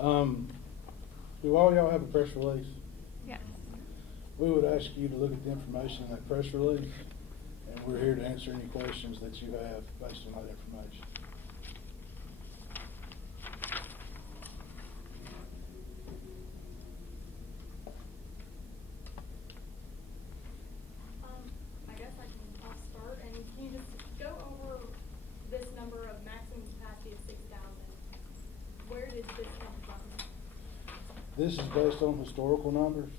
Do all y'all have a press release? Yes. We would ask you to look at the information in that press release, and we're here to answer any questions that you have based on that information. I guess I'll start, and can you just go over this number of maximum capacity of 6,000? Where did this come from? This is based on historical numbers.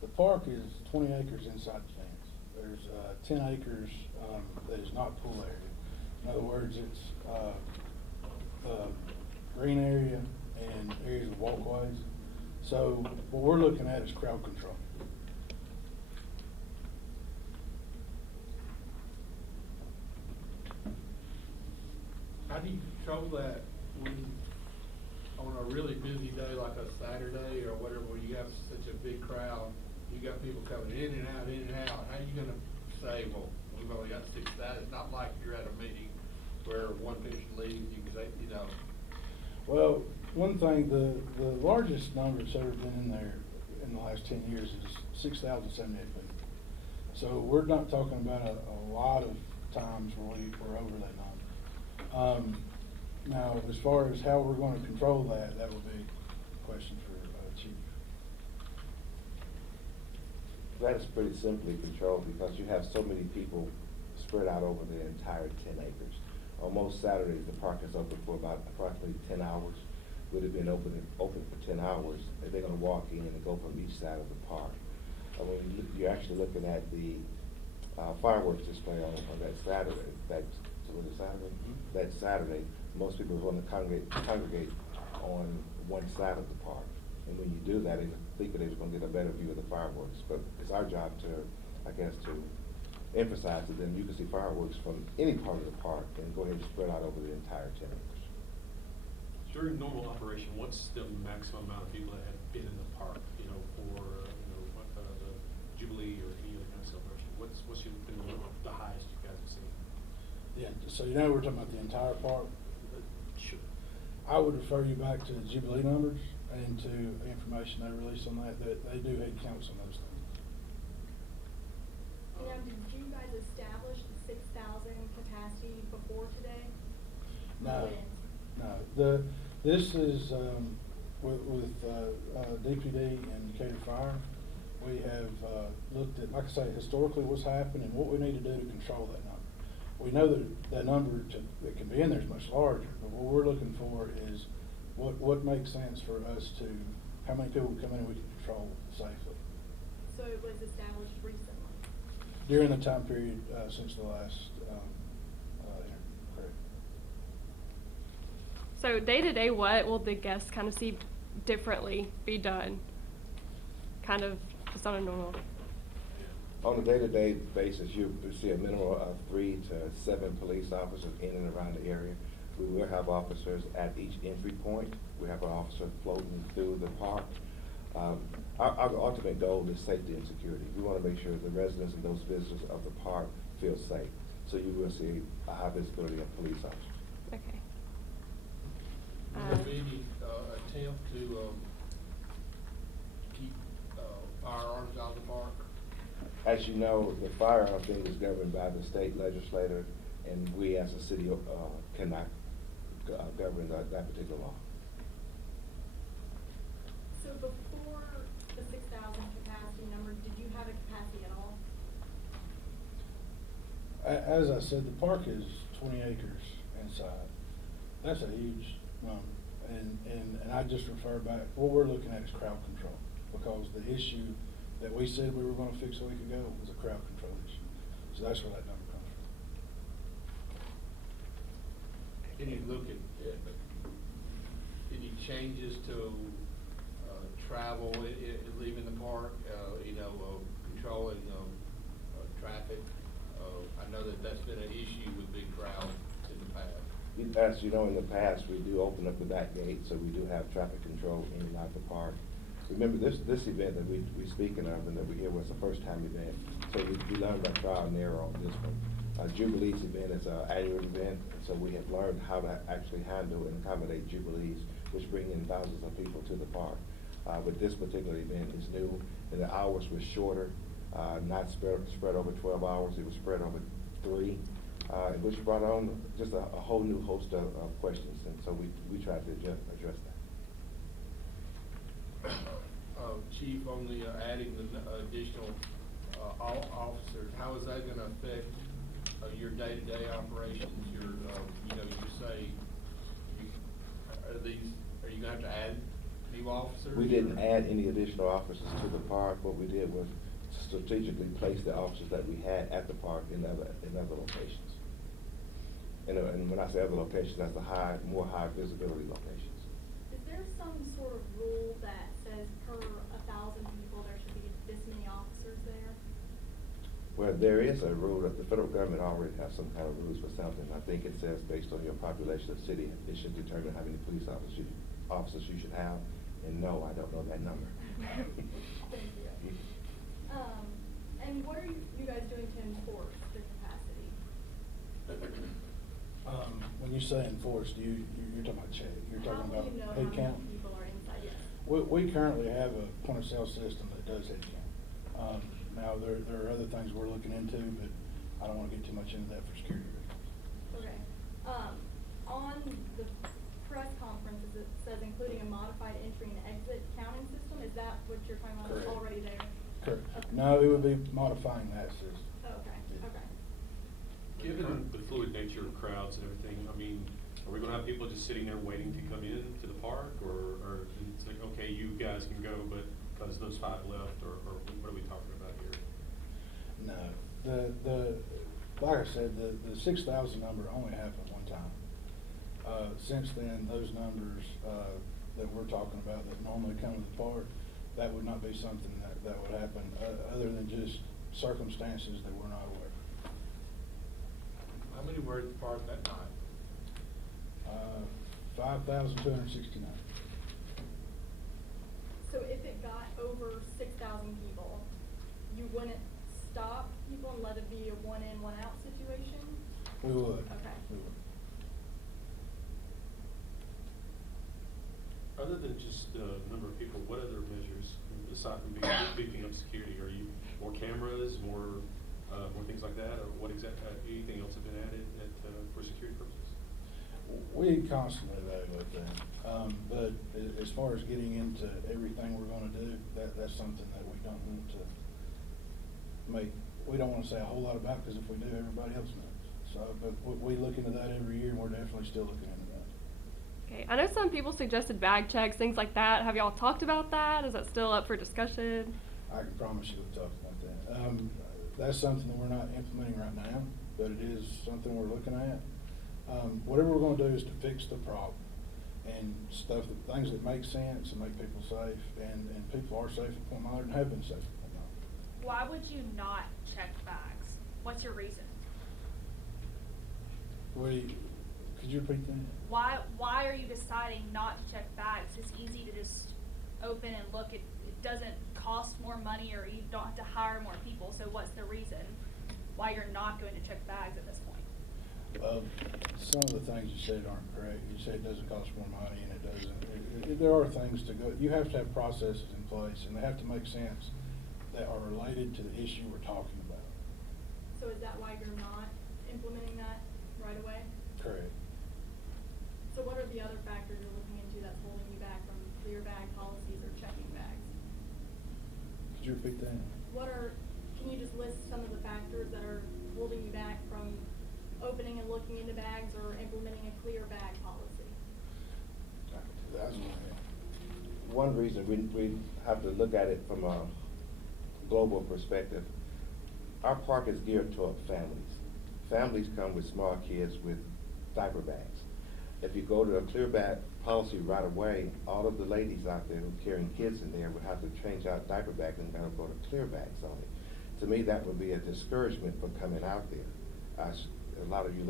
The park is 20 acres inside the fence. There's 10 acres that is not pool area. In other words, it's green area and areas of walkways. So what we're looking at is crowd control. How do you control that when, on a really busy day like a Saturday or whatever, where you have such a big crowd, you got people coming in and out, in and out, how are you gonna say, well, we've only got 6,000? It's not like you're at a meeting where one person leaves, you can say, you know. Well, one thing, the largest number that's ever been in there in the last 10 years is 6,078 people. So we're not talking about a lot of times where we're over that number. Now, as far as how we're going to control that, that would be a question for Chief. That is pretty simply controlled because you have so many people spread out over the entire 10 acres. On most Saturdays, the park is open for about approximately 10 hours. Would have been open for 10 hours, and they're gonna walk in and go from each side of the park. When you're actually looking at the fireworks display on that Saturday, was it Saturday? Mm-hmm. That Saturday, most people want to congregate on one side of the park. And when you do that, they think they're going to get a better view of the fireworks. But it's our job to, I guess, to emphasize to them you can see fireworks from any part of the park and go ahead and spread out over the entire 10 acres. During normal operation, what's the maximum amount of people that have been in the park, you know, for, the Jubilee or any other kind of celebration? What's been the highest you guys have seen? Yeah, so you know we're talking about the entire park. Sure. I would refer you back to the Jubilee numbers and to information they released on that they do head counts on those things. Now, did you guys establish the 6,000 capacity before today? No, When? no. This is with DPD and Decatur Fire. We have looked at, like I say, historically what's happened and what we need to do to control that number. We know that number that can be in there is much larger, but what we're looking for is what makes sense for us to, how many people come in and we can control safely. So it was established recently? During the time period since the last correct. So day to day, what will the guests kind of see differently be done? Kind of just on a normal. On a day-to-day basis, you see a minimum of 3 to 7 police officers in and around the area. We will have officers at each entry point. We have an officer floating through the park. Our ultimate goal is safety and security. We want to make sure the residents and those visitors of the park feel safe. So you will see a high visibility of police officers. Okay. Will there be any attempt to keep firearms out of the park? As you know, the firearm thing is governed by the state legislator, and we as a city cannot govern that particular law. So before the 6,000 capacity number, did you have a capacity at all? As I said, the park is 20 acres inside. That's a huge number. And I just refer back, what we're looking at is crowd control, because the issue that we said we were going to fix a week ago was a crowd control issue. So that's where that number comes from. Can you look at any changes to travel, leaving the park, controlling traffic? I know that's been an issue with big crowds in the past. As you know, in the past, we do open up the back gate, so we do have traffic control in and out the park. Remember, this event that we're speaking of and that we hear was a first-time event, so we learned by trial and error on this one. Jubilee's event is an annual event, so we have learned how to actually handle and accommodate Jubilees which bring in thousands of people to the park. But this particular event is new, and the hours were shorter, not spread over 12 hours, it was spread over 3, which brought on just a whole new host of questions, and so we tried to address that. Chief, on the adding the additional officers, how is that gonna affect your day-to-day operations? Your, you say, are you gonna have to add new officers? We didn't add any additional officers to the park. What we did was strategically place the officers that we had at the park in other locations. And when I say other locations, that's the more high visibility locations. Is there some sort of rule that says per 1,000 people, there should be this many officers there? Well, there is a rule that the federal government already has some kind of rules for something. I think it says based on your population of city, it should determine how many police officers you should have. And no, I don't know that number. Thank you. And what are you guys doing to enforce the capacity? When you say enforced, you're talking about check, you're talking about How will you know head how count? many people are inside? Yes. We currently have a point of sale system that does head count. Now, there are other things we're looking into, but I don't want to get too much into that for security reasons. Okay. On the press conferences, it says including a modified entry and exit counting system. Is that what you're talking about? It's Correct. already there? Correct. Okay. No, it would be modifying that system. Okay, okay. Given the fluid nature of crowds and everything, I mean, are we gonna have people just sitting there waiting to come in to the park, or it's like, okay, you guys can go, but because those 5 left, or what are we talking about here? No, like I said, the 6,000 number only happened one time. Since then, those numbers, that we're talking about that normally come to the park, that would not be something that would happen, other than just circumstances that we're not aware of. How many were at the park that night? 5,269. So if it got over 6,000 people, you wouldn't stop people and let it be a one in, one out situation? We would. Okay. We would. Other than just the number of people, what other measures, aside from beefing up security, are you, more cameras, more things like that, or what anything else have been added for security purposes? We constantly evaluate that, but as far as getting into everything we're gonna do, that's something that we don't want to we don't wanna say a whole lot about, because if we do, everybody else knows. So, but we look into that every year, and we're definitely still looking into that. Okay, I know some people suggested bag checks, things like that. Have y'all talked about that? Is that still up for discussion? I can promise you we'll talk about that. That's something that we're not implementing right now, but it is something we're looking at. Whatever we're gonna do is to fix the problem, and things that make sense and make people safe, and people are safe at Point Mallard and have been safe at Point Mallard. Why would you not check bags? What's your reason? Could you repeat that? Why are you deciding not to check bags? It's easy to just open and look. It doesn't cost more money, or you don't have to hire more people. So what's the reason why you're not going to check bags at this point? Some of the things you said aren't correct. You said it doesn't cost more money, and it doesn't. There are things to go. You have to have processes in place, and they have to make sense that are related to the issue we're talking about. So is that why you're not implementing that right away? Correct. So what are the other factors you're looking into that's holding you back from clear bag policies or checking bags? Could you repeat that? Can you just list some of the factors that are holding you back from opening and looking into bags or implementing a clear bag policy? That's One reason we have to look at it from a global perspective. Our park is geared toward families. Families come with small kids with diaper bags. If you go to a clear bag policy right away, all of the ladies out there who are carrying kids in there would have to change out diaper bags and kind of go to clear bags only. To me, that would be a discouragement from coming out there. A lot of you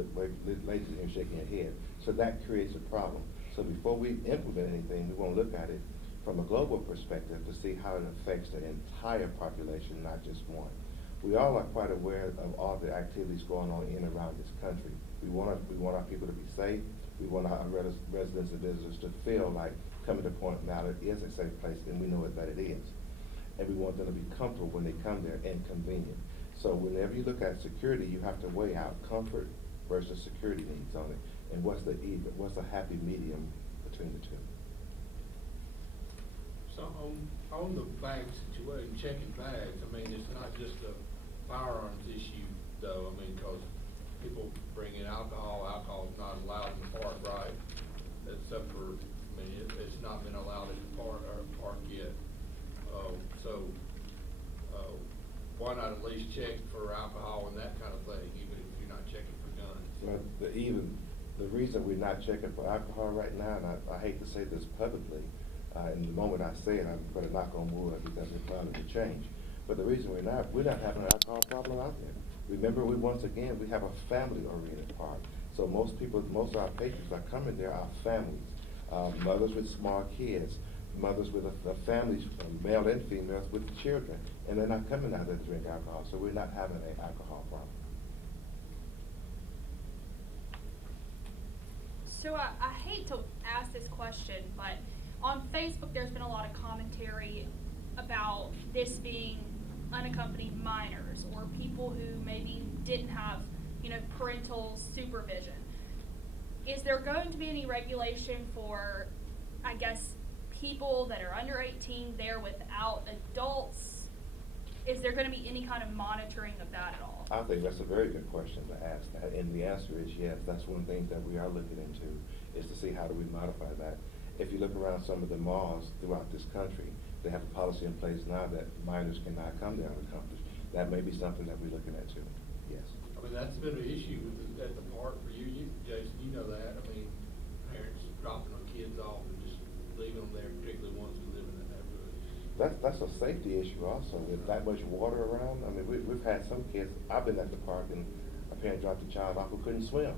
ladies in here shaking your head. So that creates a problem. So before we implement anything, we want to look at it from a global perspective to see how it affects the entire population, not just one. We all are quite aware of all the activities going on in and around this country. We want our people to be safe. We want our residents and visitors to feel like coming to Point Mallard is a safe place, and we know that it is. And we want them to be comfortable when they come there and convenient. So whenever you look at security, you have to weigh out comfort versus security needs on it, and what's a happy medium between the two. So on the bag situation, checking bags, I mean, it's not just a firearms issue though, I mean, cause people bring in alcohol's not allowed in the park, right? Except for, I mean, it's not been allowed in the park yet. Why not at least check for alcohol and that kind of thing, even if you're not checking for guns? But the reason we're not checking for alcohol right now, and I hate to say this publicly, and the moment I say it, I'm gonna knock on wood because it's bound to change. But the reason we're not having an alcohol problem out there. Remember, once again, we have a family-oriented park. So most of our patrons are coming there are families, mothers with small kids, mothers with a families, male and females with children, and they're not coming out there to drink alcohol, so we're not having an alcohol problem. So I hate to ask this question, but on Facebook there's been a lot of commentary about this being unaccompanied minors or people who maybe didn't have, parental supervision. Is there going to be any regulation for, I guess, people that are under 18 there without adults? Is there going to be any kind of monitoring of that at all? I think that's a very good question to ask that, and the answer is yes. That's one thing that we are looking into, is to see how do we modify that. If you look around some of the malls throughout this country, they have a policy in place now that minors cannot come there unaccompanied. That may be something that we're looking at too, yes. I mean, that's been an issue at the park for you, Jason, you know that. I mean, parents dropping their kids off and just leaving them there, particularly ones who live in the neighborhood. That's a safety issue also, with that much water around. I mean, we've had some kids, I've been at the park and a parent dropped a child off who couldn't swim.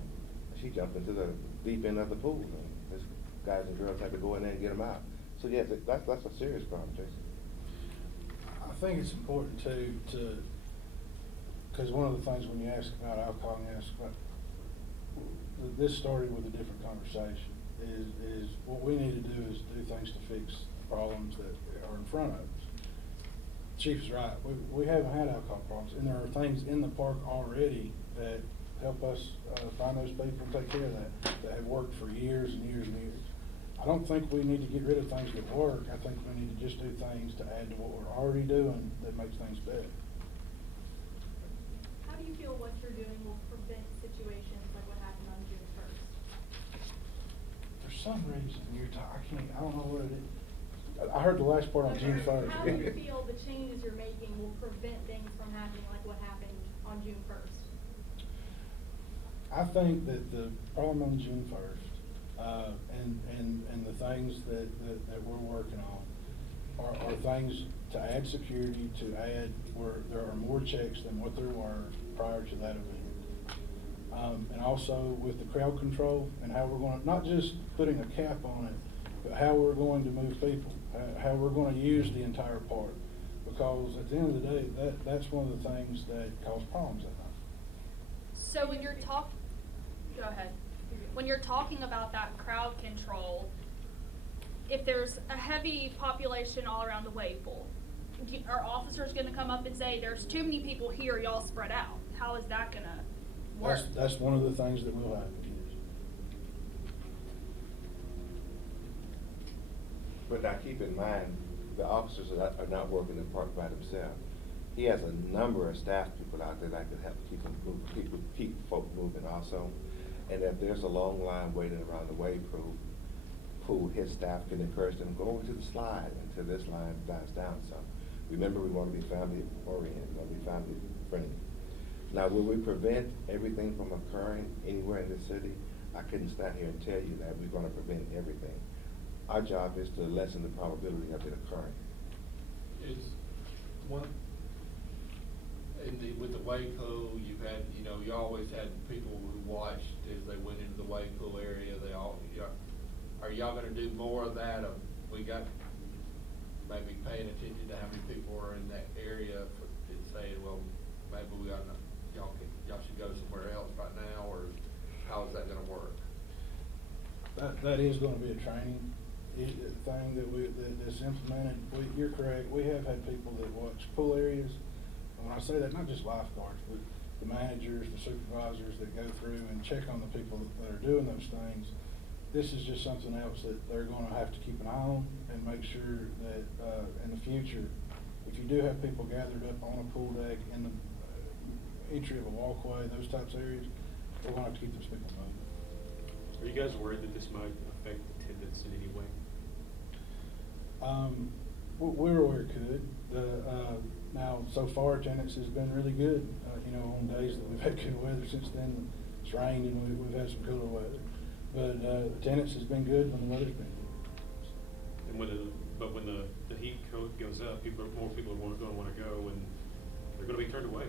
She jumped into the deep end of the pool, and this guys and girls had to go in there and get them out. So yes, that's a serious problem, Jason. I think it's important because one of the things when you ask about alcohol and you ask about, this started with a different conversation, is what we need to do is do things to fix problems that are in front of us. Chief's right, we haven't had alcohol problems, and there are things in the park already that help us find those people and take care of that have worked for years and years and years. I don't think we need to get rid of things that work. I think we need to just do things to add to what we're already doing that makes things better. How do you feel what you're doing will prevent situations like what happened on June 1st? For some reason, I don't know what it is. I heard the last part on June 1st. How do you feel the changes you're making will prevent things from happening like what happened on June 1st? I think that the problem on June 1st, and the things that we're working on are things to add security, to add where there are more checks than what there were prior to that event. And also with the crowd control and how we're going to, not just putting a cap on it, but how we're going to move people, how we're going to use the entire park. Because at the end of the day, that's one of the things that cause problems at night. So when you're go ahead. When you're talking about that crowd control, if there's a heavy population all around the wave pool, are officers going to come up and say, there's too many people here, y'all spread out? How is that going to work? That's one of the things that will happen. But now keep in mind, the officers are not working the park by themselves. He has a number of staff people out there that can help keep folk moving also. And if there's a long line waiting around the wave pool, his staff can encourage them to go over to the slide until this line dies down some. Remember, we want to be family oriented, we want to be family friendly. Now, will we prevent everything from occurring anywhere in the city? I couldn't stand here and tell you that we're going to prevent everything. Our job is to lessen the probability of it occurring. It's one, with the wave pool, you always had people who watched as they went into the wave pool area. Are y'all gonna do more of that? We got maybe paying attention to how many people are in that area and saying, well, maybe y'all should go somewhere else right now, or how is that gonna work? That is gonna be a training thing that's implemented. You're correct, we have had people that watch pool areas. And when I say that, not just lifeguards, but the managers, the supervisors that go through and check on the people that are doing those things. This is just something else that they're gonna have to keep an eye on and make sure that, in the future, if you do have people gathered up on a pool deck, in the entry of a walkway, those types of areas, we're gonna have to keep those people moving. Are you guys worried that this might affect attendance in any way? We're aware it could. Now, so far, attendance has been really good. On days that we've had good weather since then, it's rained and we've had some cooler weather. But attendance has been good when the weather's been good. And when the heat code goes up, more people are going to want to go, and they're going to be turned away.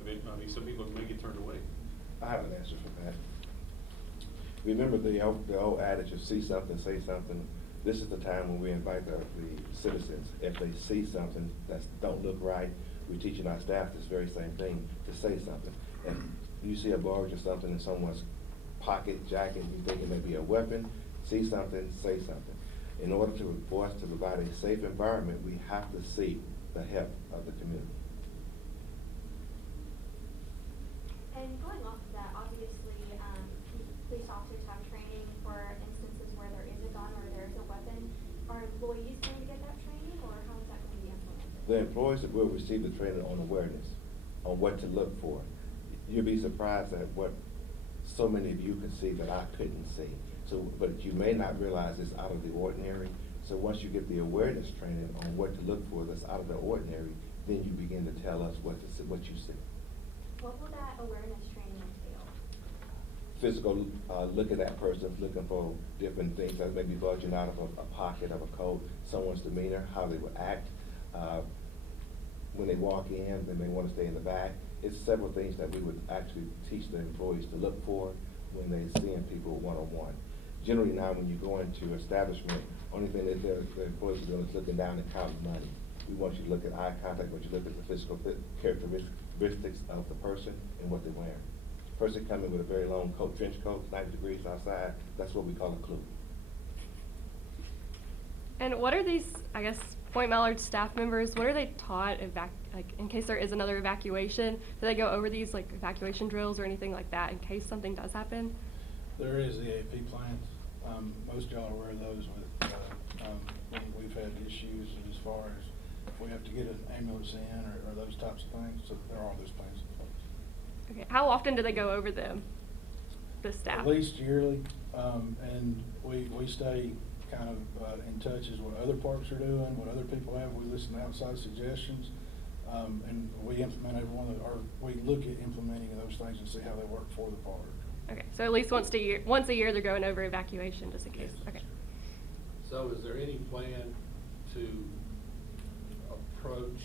I mean, some people may get turned away. I have an answer for that. Remember the old adage of see something, say something. This is the time when we invite the citizens. If they see something that don't look right, we're teaching our staff this very same thing, to say something. If you see a barge or something in someone's pocket, jacket, you think it may be a weapon, see something, say something. In order for us to provide a safe environment, we have to seek the help of the community. And going off of that, obviously, police officers have training for instances where there is a gun or there is a weapon. Are employees going to get that training, or how is that going to be implemented? The employees will receive the training on awareness, on what to look for. You'll be surprised at what so many of you can see that I couldn't see. So, but you may not realize it's out of the ordinary. So once you get the awareness training on what to look for that's out of the ordinary, then you begin to tell us what you see. What will that awareness training entail? Physical, look at that person, looking for different things that may be bulging out of a pocket of a coat, someone's demeanor, how they would act. When they walk in, they may want to stay in the back. It's several things that we would actually teach the employees to look for when they're seeing people one-on-one. Generally now, when you go into establishment, only thing that the employees are doing is looking down and counting money. We want you to look at eye contact, we want you to look at the physical characteristics of the person and what they're wearing. Person coming with a very long coat, trench coat, 90 degrees outside, that's what we call a clue. And what are these, I guess, Point Mallard staff members, what are they taught, in case there is another evacuation? Do they go over these, evacuation drills or anything like that in case something does happen? There is the AP plans. Most of y'all are aware of those when we've had issues as far as if we have to get an ambulance in or those types of things. So there are those plans in place. Okay, how often do they go over them, the staff? At least yearly, and we stay kind of in touch as what other parks are doing, what other people have. We listen to outside suggestions, and we implement every one of, or we look at implementing those things and see how they work for the park. Okay, so at least once a year they're going over evacuation just in case. Yes. Okay. So is there any plan to approach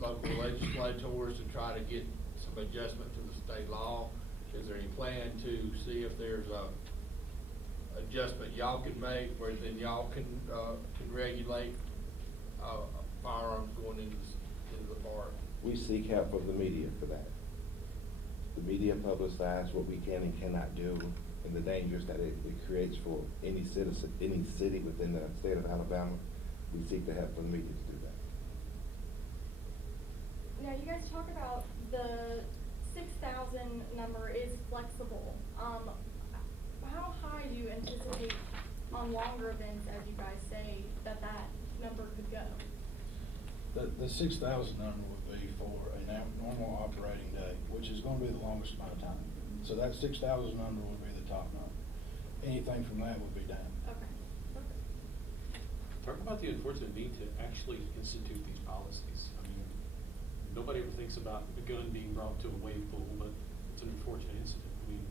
local legislators to try to get some adjustment to the state law? Is there any plan to see if there's a adjustment y'all could make where then y'all can regulate firearms going into the park? We seek help from the media for that. The media publicize what we can and cannot do and the dangers that it creates for any citizen, any city within the state of Alabama. We seek the help from the media to do that. Now, you guys talk about the 6,000 number is flexible. How high do you anticipate on longer events, as you guys say, that number could go? The 6,000 number would be for a normal operating day, which is going to be the longest amount of time. So that 6,000 number would be the top number. Anything from that would be down. Okay, perfect. Talk about the unfortunate need to actually institute these policies. I mean, nobody ever thinks about a gun being brought to a wave pool, but it's an unfortunate incident. I mean,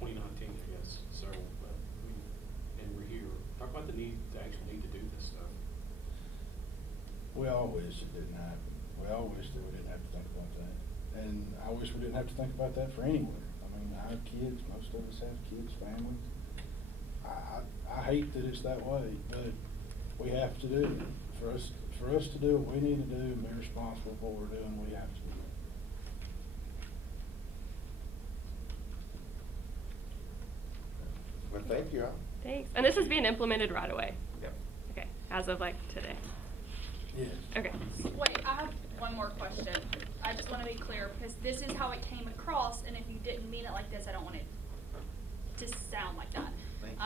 2019, I guess. So, and we're here. Talk about the actual need to do this stuff. We all wish it didn't happen. We all wish that we didn't have to think about that. And I wish we didn't have to think about that for anywhere. I mean, I have kids, most of us have kids, families. I hate that it's that way, but we have to do it. For us to do what we need to do and be responsible for what we're doing, we have to do it. Thank you all. Thanks. And this is being implemented right away? Yep. Okay, as of like today? Yes. Okay. Wait, I have one more question. I just wanna be clear, because this is how it came across, and if you didn't mean it like this, I don't want it to sound like that. Thank you.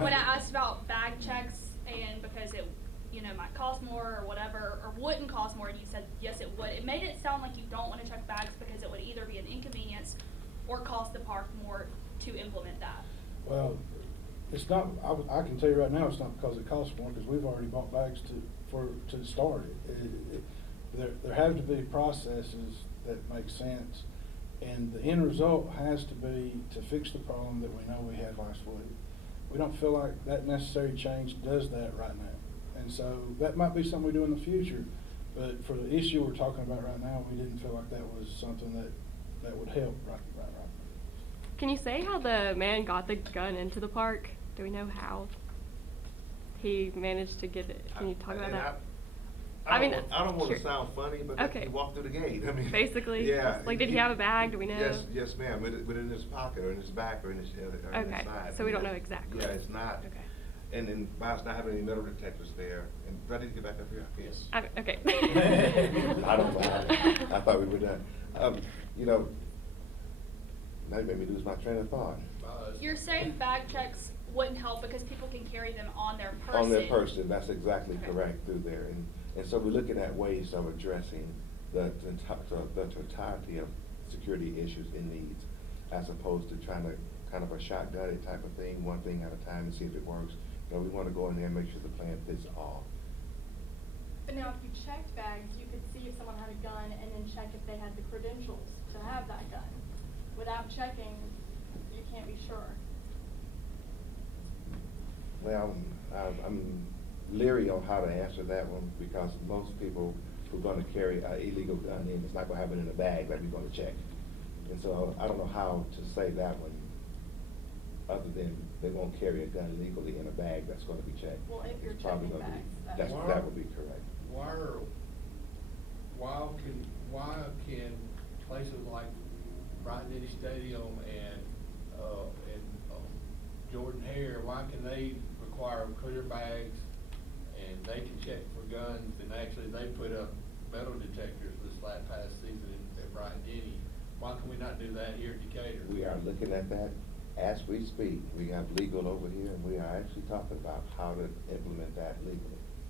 When I asked about bag checks, and because it, you know, might cost more or whatever, or wouldn't cost more, and you said, yes, it would, it made it sound like you don't wanna check bags because it would either be an inconvenience or cost the park more to implement that. Well, it's not, I can tell you right now, it's not because it costs more, because we've already bought bags to start it. There have to be processes that make sense, and the end result has to be to fix the problem that we know we have ice with. We don't feel like that necessary change does that right now. And so that might be something we do in the future, but for the issue we're talking about right now, we didn't feel like that was something that would help right. Can you say how the man got the gun into the park? Do we know how he managed to get it? Can you talk about that? I don't want sure. to sound funny, but Okay. he walked through the gate. I mean, Basically, yeah. like, did he have a bag? Do we know? Yes, ma'am. Within his pocket or in his back or in his Okay, side. so we don't know exactly. Yeah, it's not. Okay. And then by us not having any metal detectors there, and do I need to get back up here? Yes. Okay. I don't mind. I thought we were done. You know, now you made me lose my train of thought. You're saying bag checks wouldn't help because people can carry them on their person. On their person, that's exactly Okay. correct through there. And so we're looking at ways of addressing the totality of security issues and needs, as opposed to trying to kind of a shotgun it type of thing, one thing at a time and see if it works. You know, we want to go in there and make sure the plan fits all. But now, if you checked bags, you could see if someone had a gun and then check if they had the credentials to have that gun. Without checking, you can't be sure. Well, I'm leery on how to answer that one, because most people who are going to carry an illegal gun in, it's not going to have it in a bag that we're going to check. And so I don't know how to say that one, other than they won't carry a gun legally in a bag that's going to be checked. Well, if you're It's probably checking gonna be- bags, that would be correct. Why can places like Bryant-Denny Stadium and Jordan Hare, why can they require clear bags and they can check for guns, and actually they put up metal detectors this past season at Bryant-Denny? Why can we not do that here at Decatur? We are looking at that as we speak. We have legal over here, and we are actually talking about how to implement that legally.